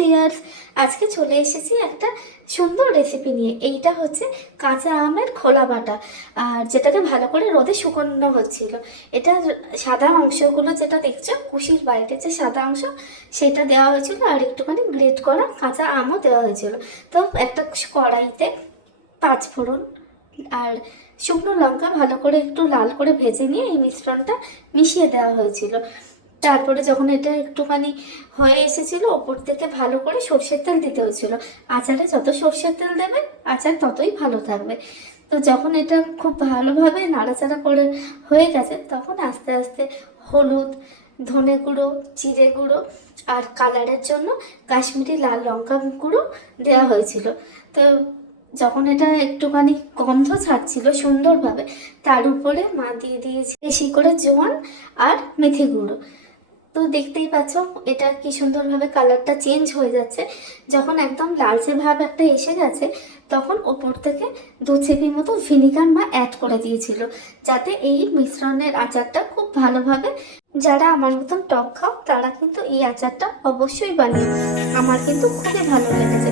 সিয়ার্স আজকে চলে এসেছি একটা সুন্দর রেসিপি নিয়ে। এইটা হচ্ছে কাঁচা আমের খোলা বাটা, আর যেটাকে ভালো করে রোদে শুকনো হচ্ছিল। এটা সাদা অংশগুলো যেটা দেখছ, কুশির বাইরে যে সাদা অংশ, সেটা দেওয়া হয়েছিল আর একটুখানি গ্রেট করা কাঁচা আমও দেওয়া হয়েছিল। তো একটা কড়াইতে পাঁচ ফোড়ন আর শুকনো লঙ্কা ভালো করে একটু লাল করে ভেজে নিয়ে এই মিশ্রণটা মিশিয়ে দেওয়া হয়েছিল। তারপরে যখন এটা একটুখানি হয়ে এসেছিল, ওপর থেকে ভালো করে সর্ষের তেল দিতে হয়েছিল। আচারে যত সর্ষের তেল দেবে, আচার ততই ভালো থাকবে। তো যখন এটা খুব ভালোভাবে নাড়াচাড়া করে হয়ে গেছে, তখন আস্তে আস্তে হলুদ, ধনে গুঁড়ো, জিরে গুঁড়ো আর কালারের জন্য কাশ্মীরি লাল লঙ্কা গুঁড়ো দেওয়া হয়েছিল। তো যখন এটা একটুখানি গন্ধ ছাড়ছিল সুন্দরভাবে, তার উপরে মা দিয়ে দিয়েছে বেশি করে জোয়ান আর মেথি গুঁড়ো। তো দেখতেই পাচ্ছ, এটা কি সুন্দরভাবে কালারটা চেঞ্জ হয়ে যাচ্ছে। যখন একদম লালচে ভাব একটা এসে গেছে, তখন ওপর থেকে দু চেপির মতো ভিনিগার মা অ্যাড করে দিয়েছিল, যাতে এই মিশ্রণের আচারটা খুব ভালোভাবে যারা আমার মতন টক খাও, তারা কিন্তু এই আচারটা অবশ্যই বানিয়ে আমার কিন্তু খুবই ভালো লেগেছে।